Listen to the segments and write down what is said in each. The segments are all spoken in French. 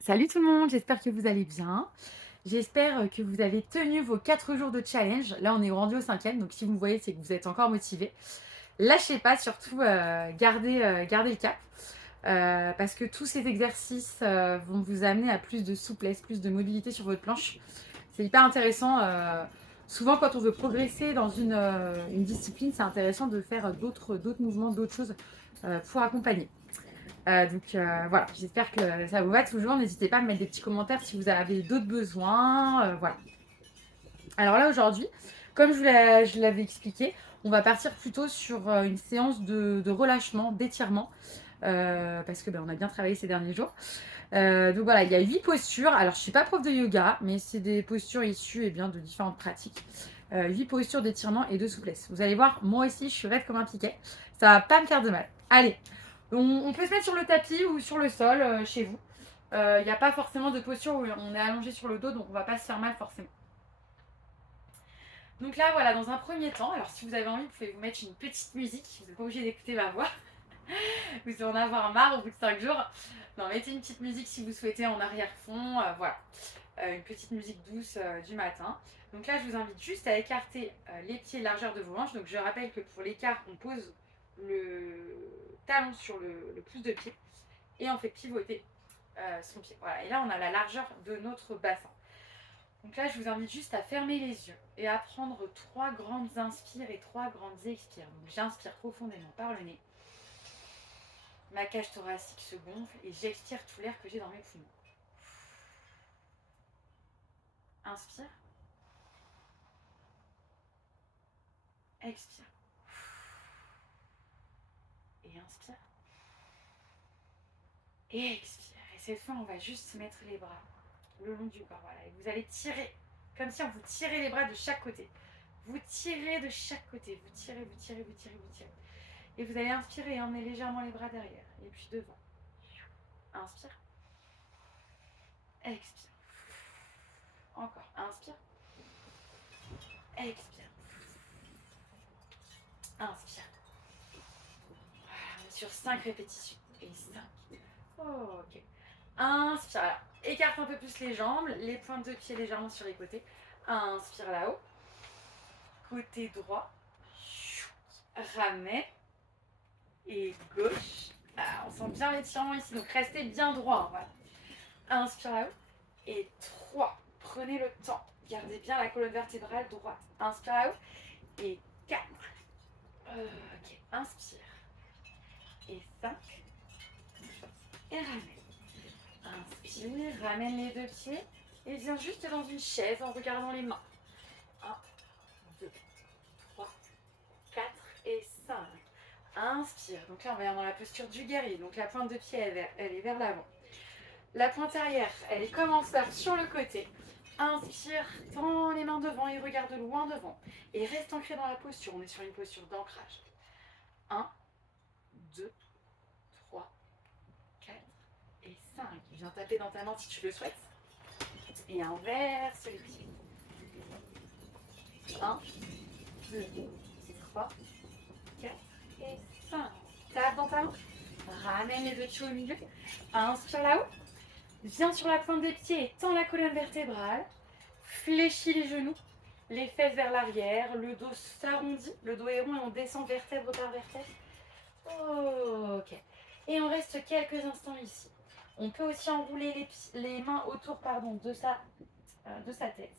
Salut tout le monde, j'espère que vous allez bien. J'espère que vous avez tenu vos 4 jours de challenge. Là, on est rendu au cinquième, donc si vous me voyez, c'est que vous êtes encore motivés. Lâchez pas, surtout gardez le cap. Parce que tous ces exercices vont vous amener à plus de souplesse, plus de mobilité sur votre planche. C'est hyper intéressant. Souvent, quand on veut progresser dans une discipline, c'est intéressant de faire d'autres mouvements, d'autres choses pour accompagner. Voilà, j'espère que ça vous va toujours. N'hésitez pas à me mettre des petits commentaires si vous avez d'autres besoins. Voilà. Alors là, aujourd'hui, comme je l'avais expliqué, on va partir plutôt sur une séance de relâchement, d'étirement, parce que on a bien travaillé ces derniers jours. Donc voilà, il y a 8 postures. Alors, je ne suis pas prof de yoga, mais c'est des postures issues de différentes pratiques. 8 postures d'étirement et de souplesse. Vous allez voir, moi aussi, je suis raide comme un piquet. Ça va pas me faire de mal. Allez, on peut se mettre sur le tapis ou sur le sol chez vous. Il n'y a pas forcément de posture où on est allongé sur le dos, donc on va pas se faire mal forcément. Donc là, voilà, dans un premier temps, alors si vous avez envie, vous pouvez vous mettre une petite musique. Vous n'êtes pas obligé d'écouter ma voix. Vous allez en avoir marre au bout de 5 jours. Non, mettez une petite musique si vous souhaitez en arrière-fond. Voilà. Une petite musique douce du matin. Donc là, je vous invite juste à écarter les pieds largeur de vos hanches. Donc je rappelle que pour l'écart, on pose le talon sur le pouce de pied et on fait pivoter son pied. Voilà. Et là, on a la largeur de notre bassin. Donc là, je vous invite juste à fermer les yeux et à prendre 3 grandes inspires et 3 grandes expires. Donc j'inspire profondément par le nez. Ma cage thoracique se gonfle et j'expire tout l'air que j'ai dans mes poumons. Inspire. Expire. Et inspire. Et expire. Et cette fois, on va juste se mettre les bras le long du corps. Voilà. Et vous allez tirer, comme si on vous tirait les bras de chaque côté. Vous tirez de chaque côté. Vous tirez, vous tirez, vous tirez, vous tirez. Et vous allez inspirer et emmener légèrement les bras derrière. Et puis devant. Inspire. Expire. Encore. Inspire. Expire. Inspire. Voilà, on est sur 5 répétitions. Et 5. Ok. Inspire. Alors, écarte un peu plus les jambes, les pointes de pied légèrement sur les côtés. Inspire là-haut. Côté droit. Ramène. Et gauche. Ah, on sent bien l'étirement ici, donc restez bien droit. Voilà. Inspire là-haut. Et 3. Prenez le temps. Gardez bien la colonne vertébrale droite. Inspire là-haut. Et 4. Ok. Inspire. Et 5. Et ramène. Inspire. Ramène les deux pieds. Et viens juste dans une chaise en regardant les mains. 1, 2, 3, 4 et 5. Inspire. Donc là, on va aller dans la posture du guerrier. Donc la pointe de pied, elle est vers l'avant. La pointe arrière, elle est comme en surf sur le côté. Inspire, tends les mains devant et regarde loin devant. Et reste ancré dans la posture. On est sur une posture d'ancrage. 1, 2, 3, 4 et 5. Viens taper dans ta main si tu le souhaites. Et inverse les pieds. 1, 2, 3, 4 et 5. Tape dans ta main. Ramène les deux pieds au milieu. Inspire là-haut. Viens sur la pointe des pieds et tends la colonne vertébrale. Fléchis les genoux, les fesses vers l'arrière, le dos s'arrondit, le dos est rond et on descend vertèbre par vertèbre. Ok. Et on reste quelques instants ici. On peut aussi enrouler les mains autour de sa tête.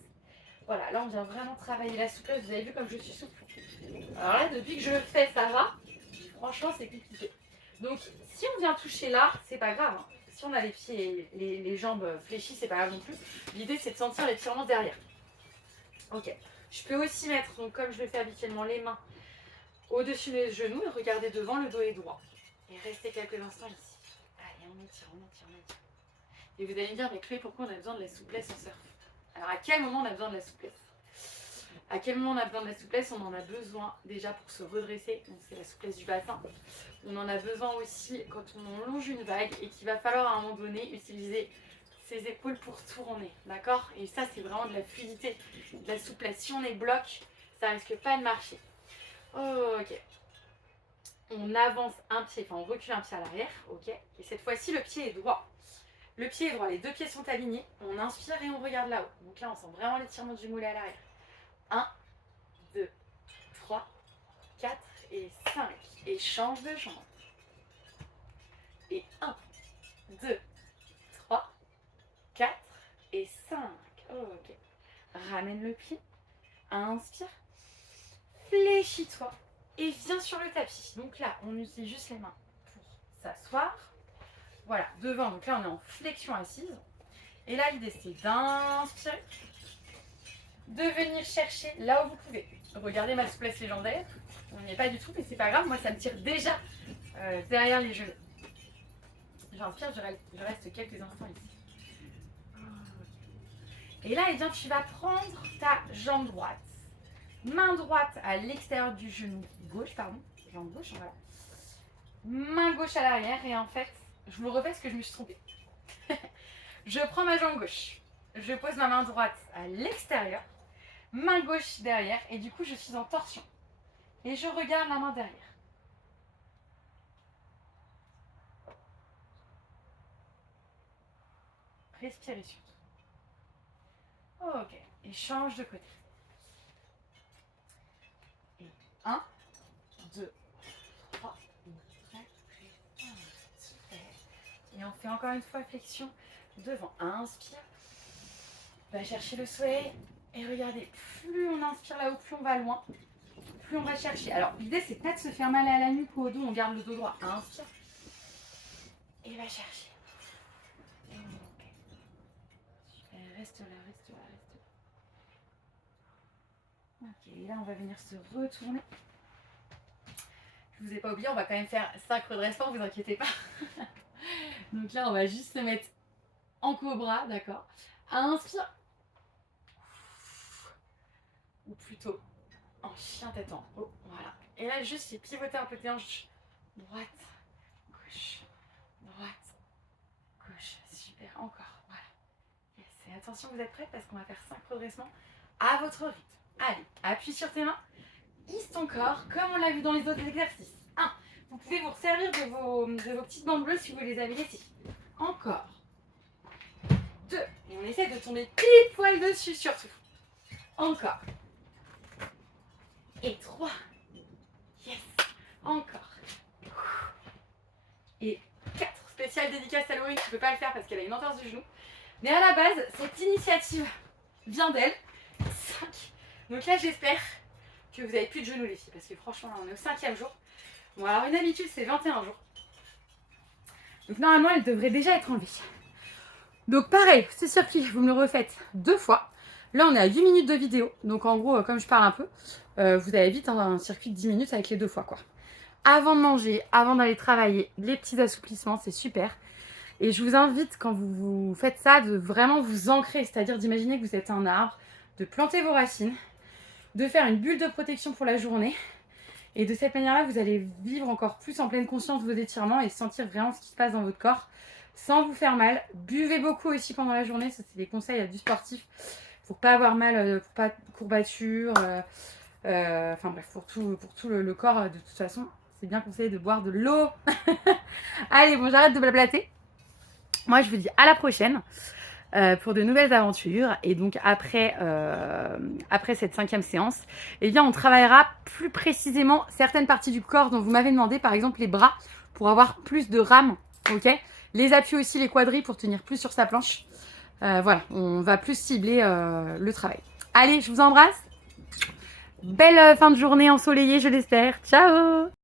Voilà, là on vient vraiment travailler la souplesse. Vous avez vu comme je suis souple. Alors là, depuis que je le fais, ça va. Franchement, c'est compliqué. Donc, si on vient toucher là, c'est pas grave. Hein. Si on a les pieds et les jambes fléchies, c'est pas grave non plus. L'idée, c'est de sentir l'étirement derrière. Ok. Je peux aussi mettre, donc, comme je le fais habituellement, les mains au-dessus des genoux et regarder devant, le dos est droit. Et rester quelques instants ici. Allez, on étire, on étire, on étire. Et vous allez me dire, mais Chloé, pourquoi on a besoin de la souplesse en surf? Alors, à quel moment on a besoin de la souplesse? À quel moment on a besoin de la souplesse? On en a besoin déjà pour se redresser, donc c'est la souplesse du bassin. On en a besoin aussi quand on longe une vague et qu'il va falloir à un moment donné utiliser ses épaules pour tourner, d'accord? Et ça, c'est vraiment de la fluidité, de la souplesse. Si on est bloc, ça risque pas de marcher. Ok. On avance un pied, enfin on recule un pied à l'arrière, ok? Et cette fois-ci, le pied est droit. Le pied est droit, les deux pieds sont alignés. On inspire et on regarde là-haut. Donc là, on sent vraiment l'étirement du mollet à l'arrière. 1, 2, 3, 4 et 5. Et change de jambe. Et 1, 2, 3, 4 et 5. Ok. Ramène le pied. Inspire. Fléchis-toi. Et viens sur le tapis. Donc là, on utilise juste les mains pour s'asseoir. Voilà, devant. Donc là, on est en flexion assise. Et là, l'idée, c'est d'inspirer. De venir chercher là où vous pouvez. Regardez ma souplesse légendaire. On n'y est pas du tout, mais c'est pas grave. Moi, ça me tire déjà derrière les genoux. J'inspire, je reste quelques instants ici. Et là, eh bien, tu vas prendre ta jambe droite. Main droite à l'extérieur du genou gauche, pardon. Jambe gauche, voilà. Main gauche à l'arrière. Et en fait, je vous le refais parce que je me suis trompée. Je prends ma jambe gauche. Je pose ma main droite à l'extérieur. Main gauche derrière. Et du coup, je suis en torsion. Et je regarde la main derrière. Respirez surtout. Ok. Et change de côté. 1, 2, 3, 4, 5. Super. Et on fait encore une fois flexion devant. Inspire. Va chercher le soleil. Et regardez, plus on inspire là-haut, plus on va loin. Plus on va chercher. Alors, l'idée, c'est pas de se faire mal à la nuque ou au dos. On garde le dos droit. Inspire. Et va chercher. Ok. Super. Reste là, reste là, reste là. Ok, et là, on va venir se retourner. Je vous ai pas oublié, on va quand même faire 5 redressements, vous inquiétez pas. Donc là, on va juste se mettre en cobra, d'accord. Inspire. Ou plutôt en chien tête en haut, voilà. Et là, juste, c'est pivoter un peu tes hanches. Droite, gauche, droite, gauche. Super, encore, voilà. Yes. Et attention, vous êtes prêts parce qu'on va faire 5 redressements à votre rythme. Allez, appuie sur tes mains. Hisse ton corps, comme on l'a vu dans les autres exercices. 1. Vous pouvez vous resservir de vos petites bandes bleues si vous les avez laissées. Encore. 2. Et on essaie de tomber pile poil dessus surtout. Encore. Et 3. Yes. Encore. Et 4. Spéciale dédicace à Laurine, tu ne peux pas le faire parce qu'elle a une entorse du genou. Mais à la base, cette initiative vient d'elle. 5. Donc là, j'espère que vous n'avez plus de genoux les filles, parce que franchement, là, on est au 5e jour. Bon, alors une habitude, c'est 21 jours. Donc normalement, elle devrait déjà être enlevée. Donc pareil, ce circuit, vous me le refaites 2 fois. Là, on est à 8 minutes de vidéo. Donc en gros, comme je parle un peu, vous avez vite un circuit de 10 minutes avec les 2 fois, quoi. Avant de manger, avant d'aller travailler, les petits assouplissements, c'est super. Et je vous invite, quand vous faites ça, de vraiment vous ancrer, c'est-à-dire d'imaginer que vous êtes un arbre, de planter vos racines, de faire une bulle de protection pour la journée. Et de cette manière-là, vous allez vivre encore plus en pleine conscience vos étirements et sentir vraiment ce qui se passe dans votre corps sans vous faire mal. Buvez beaucoup aussi pendant la journée, ça c'est des conseils du sportif pour pas avoir mal, pour pas de courbatures, enfin bref, pour tout le corps de toute façon. C'est bien conseillé de boire de l'eau. Allez, bon, j'arrête de blablater. Moi, je vous dis à la prochaine. Pour de nouvelles aventures. Et donc après cette 5e séance, eh bien on travaillera plus précisément certaines parties du corps dont vous m'avez demandé, par exemple les bras, pour avoir plus de rame, ok. Les appuis aussi, les quadris pour tenir plus sur sa planche. Voilà, on va plus cibler le travail. Allez, je vous embrasse. Belle fin de journée ensoleillée, je l'espère. Ciao!